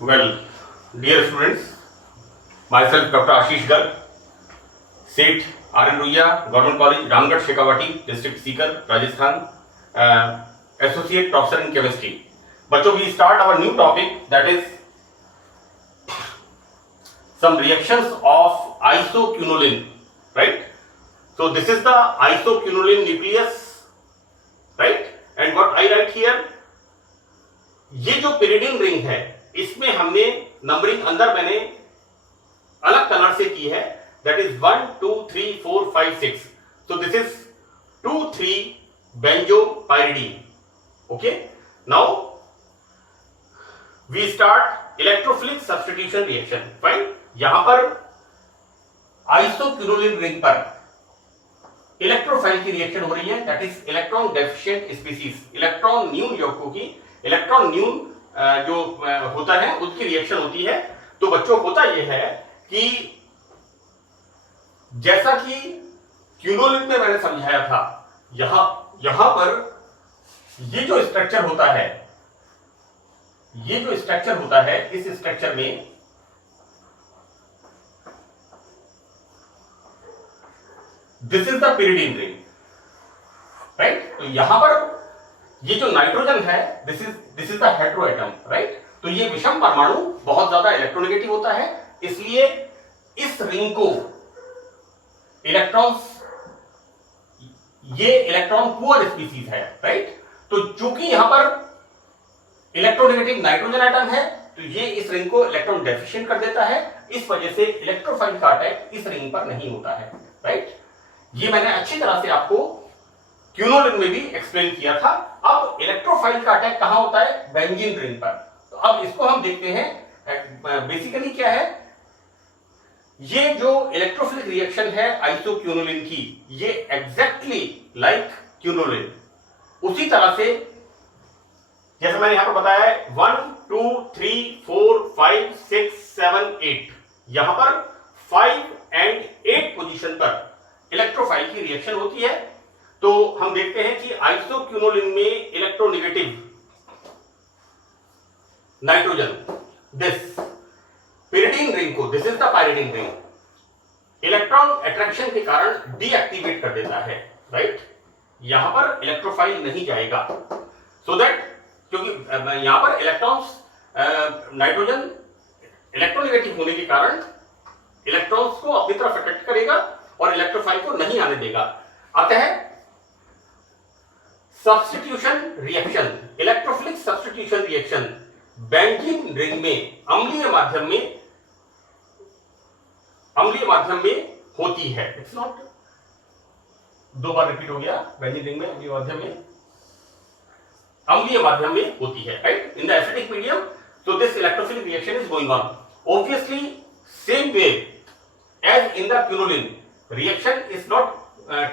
Well, dear students, myself Dr. Ashish Garg, Seth R.N. Ruia, Government College, Ramgarh, Shekhawati, District Sikar, Rajasthan, Associate Professor in Chemistry. बच्चों, we start our new topic, that is some reactions of isoquinoline, right? So this is the isoquinoline nucleus, right? And what I write here, ये जो pyridine ring है, इसमें हमने numbering अंदर मैंने अलग colour से की है, that is 1 2 3 4 5 6. So this is 2,3 benzopyridine. Okay, now we start electrophilic substitution reaction. Fine. यहां पर आइसोक्विनोलिन रिंग पर इलेक्ट्रोफाइल की रिएक्शन हो रही है, that is electron deficient species, electron न्यून यौगिकों की इलेक्ट्रॉन न्यून जो होता है उसकी रिएक्शन होती है. तो बच्चों, होता यह है कि जैसा कि क्विनोलिन में मैंने समझाया था, यहां पर ये जो स्ट्रक्चर होता है, इस स्ट्रक्चर में this is the pyridine ring, right. तो यहां पर ये जो नाइट्रोजन है, this is the hetero atom, right. तो ये विषम परमाणु बहुत ज्यादा इलेक्ट्रोनेगेटिव होता है, इसलिए इस रिंग को इलेक्ट्रॉन्स, ये इलेक्ट्रॉन पुअर स्पीसीज है, राइट. तो चूंकि यहां पर इलेक्ट्रोनेगेटिव नाइट्रोजन एटम है, तो ये इस रिंग को इलेक्ट्रॉन डेफिशिएंट कर देता है. इस वजह से इलेक्ट्रोफाइल का अटैक इस रिंग पर नहीं होता है, राइट. ये मैंने अच्छी तरह से आपको क्विनोलिन में भी एक्सप्लेन किया था. अब इलेक्ट्रोफाइल का अटैक कहां होता है? बेंजीन रिंग पर. तो अब इसको हम देखते हैं. बेसिकली क्या है, ये जो इलेक्ट्रोफिलिक रिएक्शन है आइसोक्विनोलिन की, ये एग्जैक्टली लाइक क्विनोलिन, उसी तरह से जैसे मैंने यहां पर बताया है 1 2 3 4 5 6 7 8, यहां पर 5 and 8 पोजीशन पर इलेक्ट्रोफाइल की रिएक्शन होती है. तो हम देखते हैं कि आइसोक्विनोलिन में electronegative nitrogen this pyridine ring को, this is the pyridine ring, electron attraction के कारण डीएक्टिवेट कर देता है, राइट. यहां पर इलेक्ट्रोफाइल नहीं जाएगा, सो दैट, क्योंकि यहां पर इलेक्ट्रॉन्स, नाइट्रोजन इलेक्ट्रोनेगेटिव होने के कारण इलेक्ट्रॉन्स को अपनी तरफ अट्रैक्ट करेगा और इलेक्ट्रोफाइल को नहीं आने देगा. अतः substitution reaction, electrophilic substitution reaction benzene ring में अम्लीय माध्यम में होती है. इट्स नॉट, दो बार रिपीट हो गया, बेंजीन रिंग में अम्लीय माध्यम में होती है, right. In the acidic medium, so this electrophilic reaction is going on. Obviously same way as in the quinoline, reaction is not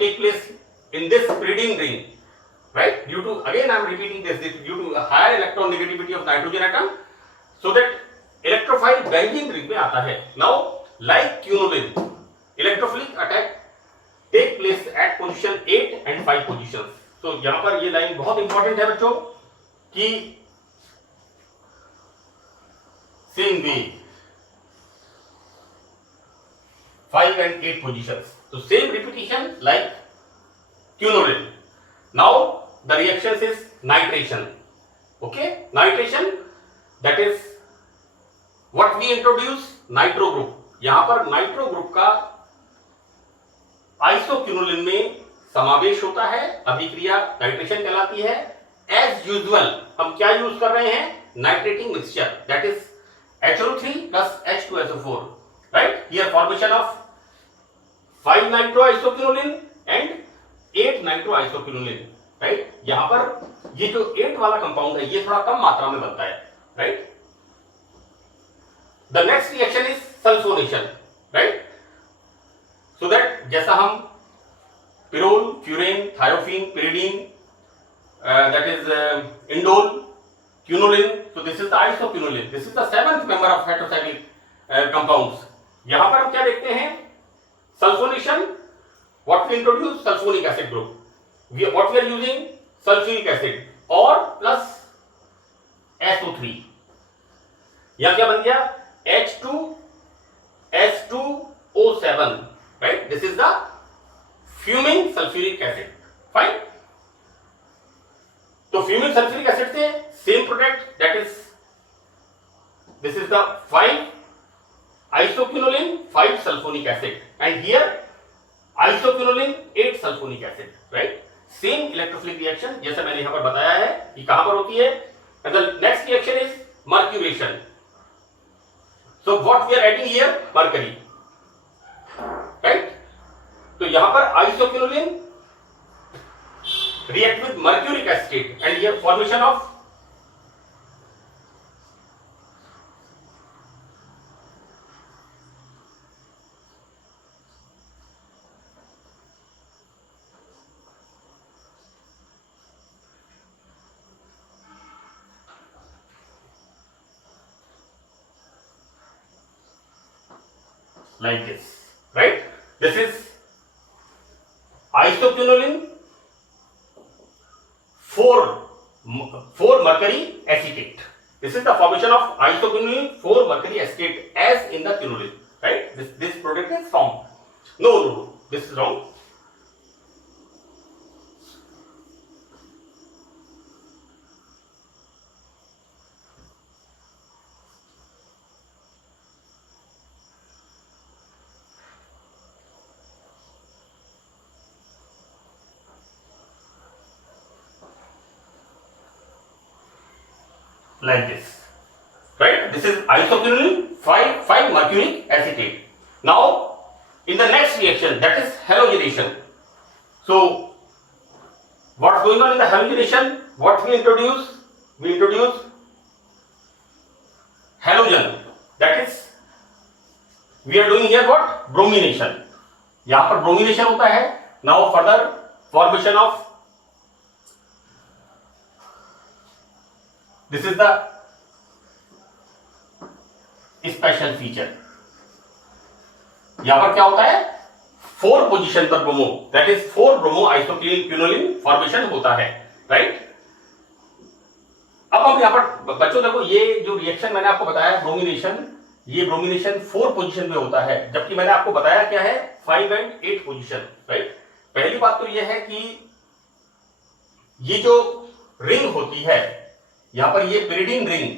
take place in this pyridine ring, right, due to, again I am repeating this, due to a higher electron negativity of nitrogen atom, so that electrophile benzene ring में आता है. Now like quinolin, electrophilic attack take place at position 8 and 5 positions. so यहाँ पर ये line बहुत important है बच्चों, कि same way 5 and 8 positions. So same repetition like quinolin. Now the reaction is nitration. Okay, nitration, that is what we introduce, nitro group. यहां पर nitro group का आइसोक्विनोलिन में समावेश होता है, अभिक्रिया नाइट्रेशन कहलाती है. एज यूजुअल हम क्या यूज कर रहे हैं? Nitrating mixture, that is HNO3 plus H2SO4, right? Here formation of 5 nitroisoquinoline and 8 nitroisoquinoline, right? यहां पर ये जो 8 वाला कंपाउंड है, ये थोड़ा कम मात्रा में बनता है, right? The next reaction is sulfonation, right? So that जैसा हम pyrrole, furane, thiophene, pyridine, that is indole, quinoline. So this is the isoquinoline. This is the 7th member of heterocyclic compounds. यहां पर हम क्या देखते हैं? Sulfonation. What we introduce? Sulfonic acid group. What we are using? Sulfuric acid or plus SO3. यहां क्या बन गया, H2S2O7, right, this is the fuming sulphuric acid, fine. तो फ्यूमिंग सल्फ्यूरिक एसिड से same product, that is this is the 5 isoquinoline 5 sulfonic acid, and here isoquinoline 8 sulfonic acid, right, same electrophilic reaction जैसे मैंने यहां पर बताया है कि कहां पर होती है। and the next reaction is mercuration, so what we are adding here, mercury, right, तो यहां पर isoquinoline react with mercuric acid and here formation of like this, right, this is isoquinoline 4 mercury acetate, this is the formation of isoquinoline 4 mercury acetate as in the quinoline, right, this product is formed, no, this is wrong, like this, right, this is isoquinoline 5 mercuric acetate. Now in the next reaction, that is halogenation. So what's going on in the halogenation, what we introduce halogen, that is we are doing here what, bromination, यहां पर bromination होता है। now further formation of, this is the special feature, यहां पर क्या होता है, 4 position पर bromo, that is 4 bromo isoquinoline formation होता है, राइट। अब हम यहां पर बच्चों देखो, ये जो रिएक्शन मैंने आपको बताया ब्रोमिनेशन, ये ब्रोमिनेशन 4 पोजीशन में होता है, जबकि मैंने आपको बताया क्या है 5 and 8 पोजीशन, राइट। पहली बात तो यह है कि ये जो रिंग होती है यहां पर, ये पिरिडीन रिंग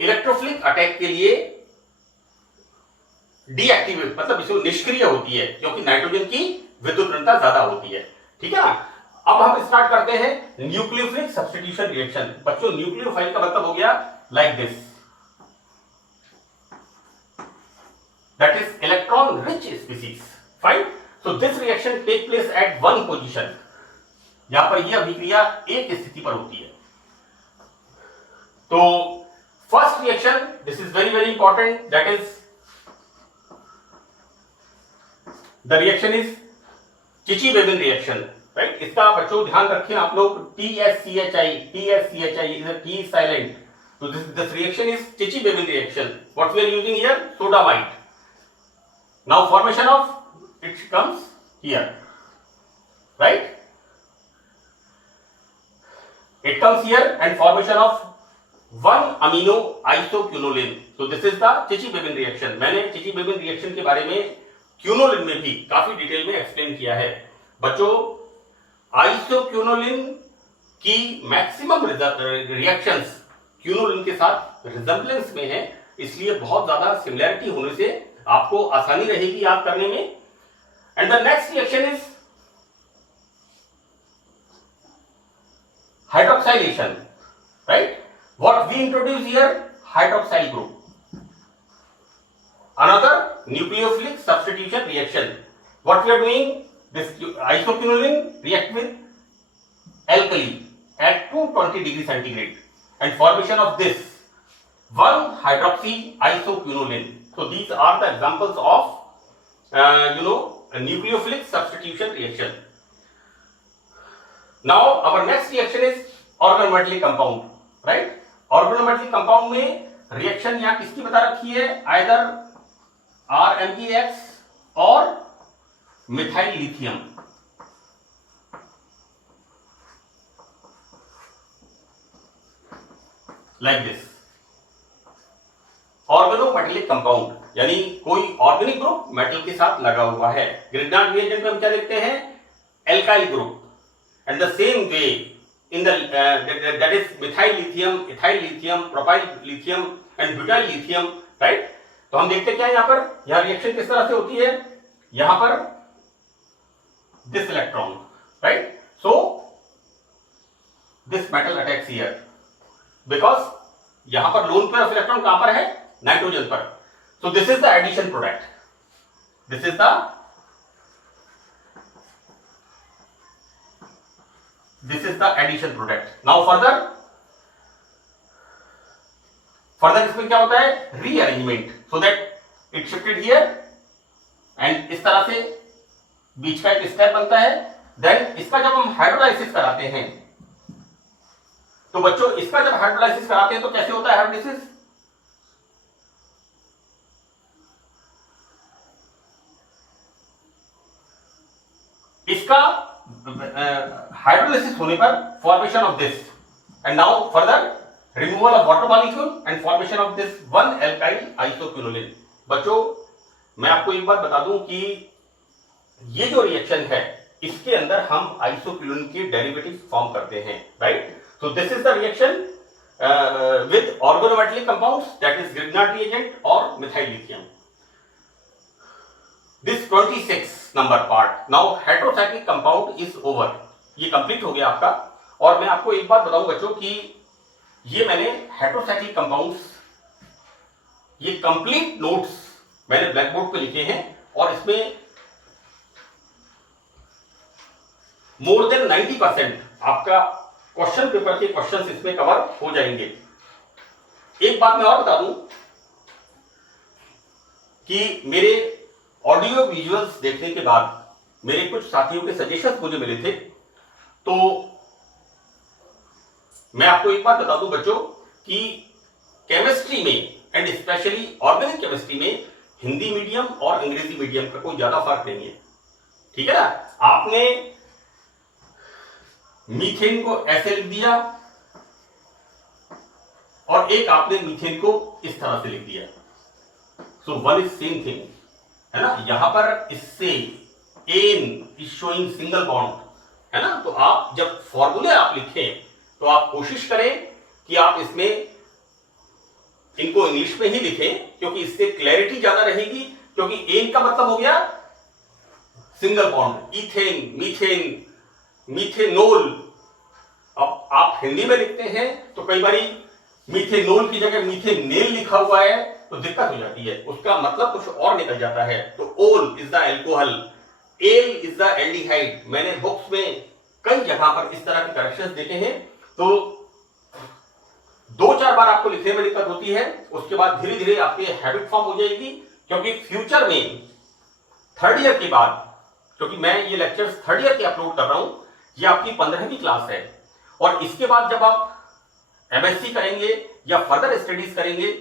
इलेक्ट्रोफिलिक अटैक के लिए डीएक्टिवेट, मतलब इसमें निष्क्रिय होती है, क्योंकि नाइट्रोजन की विद्युत ऋणता ज्यादा होती है, ठीक है ना। अब हम स्टार्ट करते हैं न्यूक्लियोफिलिक सब्स्टिट्यूशन रिएक्शन। बच्चों न्यूक्लियोफाइल का मतलब हो गया like this, that is electron rich species, fine. So this reaction take place at 1 position, यहां पर यह अभिक्रिया एक स्थिति पर होती है। तो first reaction, this is very very important, that is the reaction is Chichibabin reaction, right. इसका बच्चों ध्यान रखें आप लोग, TSCHI is a T silent, so this reaction is चिची-बेबिन reaction. What we are using here, sodamide. Now formation of it comes here, right, it comes here and formation of 1 amino isoquinoline. So this is the चिची-बेबिन reaction. मैंने चिची-बेबिन reaction के बारे में quinoline में भी काफी detail में explain किया है। बच्चों आइसोक्यूनोलिन की मैक्सिमम रिएक्शंस क्यूनोलिन के साथ रिजेम्बलेंस में है, इसलिए बहुत ज्यादा सिमिलैरिटी होने से आपको आसानी रहेगी याद करने में। And the next reaction is hydroxylation, right. What we introduce here, hydroxyl group, another nucleophilic substitution reaction. What we are doing, this isoquinoline react with alkali at 220 degree centigrade and formation of this 1 hydroxy isoquinoline. So these are the examples of a nucleophilic substitution reaction. Now our next reaction is organometallic compound, right? Organometallic compound में reaction यहाँ किसकी बता रखी है, either RMeX और methyl lithium, like this, organometallic compound, यानी कोई organic group metal के साथ लगा हुआ है। ग्रिग्नार्ड रिएजेंट में हम क्या देखते हैं? Alkyl group. And the same way in the that is methyl lithium, ethyl lithium, propyl lithium and butyl lithium, right. तो हम देखते क्या है, यहां पर यह रिएक्शन किस तरह से होती है, यहां पर this electron, right. So this metal attacks here because यहां पर लोन पेयर ऑफ इलेक्ट्रॉन कहां पर है? नाइट्रोजन पर। So this is the addition product, this is the addition product. Now further इसमें क्या होता है? Rearrangement, so that it shifted here and इस तरह से बीच का एक स्टेप बनता है। देन इसका जब हम हाइड्रोलाइसिस कराते हैं, तो बच्चों इसका जब हाइड्रोलाइसिस कराते हैं तो कैसे होता है हाइड्रोलाइसिस? इसका हाइड्रोलाइसिस होने पर formation of this, and now further removal of water molecule and formation of this 1 alkyl isoquinoline. बच्चों मैं आपको एक बात बता दूं कि ये जो रिएक्शन है इसके अंदर हम आइसोक्विनोलिन के डेरिवेटिव फॉर्म करते हैं, right. So this is the reaction with organometallic compounds, that is Grignard reagent और methyl lithium. This 26 number part, now heterocyclic compound is over, ये कंप्लीट हो गया आपका। और मैं आपको एक बात बताऊं बच्चों कि ये मैंने हेटेरोसाइक्लिक कंपाउंड्स, ये कंप्लीट नोट्स मैंने ब्लैक बोर्ड पे लिखे हैं और इसमें मोर देन 90% आपका क्वेश्चन पेपर के क्वेश्चंस इसमें कवर हो जाएंगे। एक बात मैं और बता दूं कि मेरे ऑडियो विजुअल्स देखने के बाद मेरे कुछ साथियों के सजेशंस मुझे मिले थे, तो मैं आपको एक बात बता दूं बच्चों कि केमिस्ट्री में एंड स्पेशली ऑर्गेनिक केमिस्ट्री में हिंदी मीडियम और अंग्रेजी मीडियम का कोई ज्यादा फर्क नहीं है, ठीक है ना। आपने मीथेन को ऐसे लिख दिया और एक आपने मीथेन को इस तरह से लिख दिया, so one is same thing, है ना। यहां पर इससे N is showing single bond, है ना। तो आप जब फॉर्मूले आप लिखें तो आप कोशिश करें कि आप इसमें इनको इंग्लिश में ही लिखें, क्योंकि इससे क्लैरिटी ज्यादा रहेगी। क्योंकि एन का मतलब हो गया single bond, ethane, methane, methanol. अब आप हिंदी में लिखते हैं तो कई बार मीथेनोल की जगह मीथेनेल लिखा हुआ है तो दिक्कत हो जाती है, उसका मतलब कुछ और निकल जाता है। तो ओल is the alcohol, L is the aldehyde. मैंने बुक्स में कई जगह पर इस तरह के करेक्शंस देखे हैं, तो 2-4 बार आपको लिखने में दिक्कत होती है, उसके बाद धीरे धीरे आपकी हैबिट फॉर्म हो जाएगी। क्योंकि फ्यूचर में 3rd ईयर के बाद, क्योंकि मैं ये लेक्चर्स 3rd ईयर के अपलोड कर रहा हूं, ये आपकी 15वीं क्लास है, और इसके बाद जब आप एमएससी करेंगे या फर्दर स्टडीज करेंगे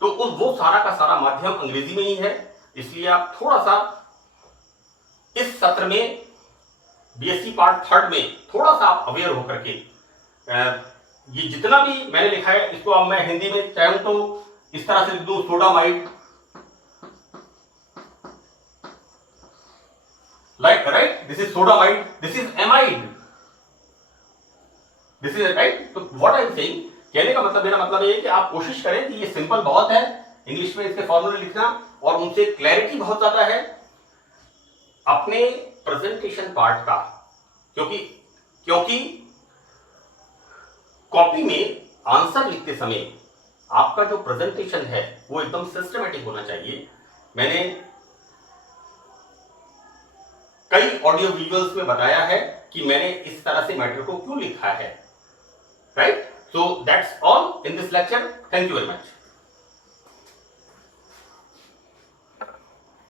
तो वो सारा का सारा माध्यम अंग्रेजी में ही है। इसलिए आप थोड़ा सा इस सत्र में बीएससी पार्ट 3rd में थोड़ा सा आप अवेयर होकर के ये जितना भी मैंने लिखा है इसको अब मैं हिंदी में चाहूं तो इस तरह से लिख दूं, sodamide, like right, this is sodamide, this is amide, this is right. तो what I am saying, कहने का मतलब, मेरा मतलब ये है कि आप कोशिश करें कि ये सिंपल बहुत है इंग्लिश में इसके फॉर्मूले लिखना, और उनसे क्लैरिटी बहुत ज्यादा है अपने प्रेजेंटेशन पार्ट का। क्योंकि कॉपी में आंसर लिखते समय आपका जो प्रेजेंटेशन है वो एकदम सिस्टमेटिक होना चाहिए। मैंने कई ऑडियो विजुअल्स में बताया है कि मैंने इस तरह से मैटर को क्यों लिखा है, right. So that's all in this lecture. Thank you very much.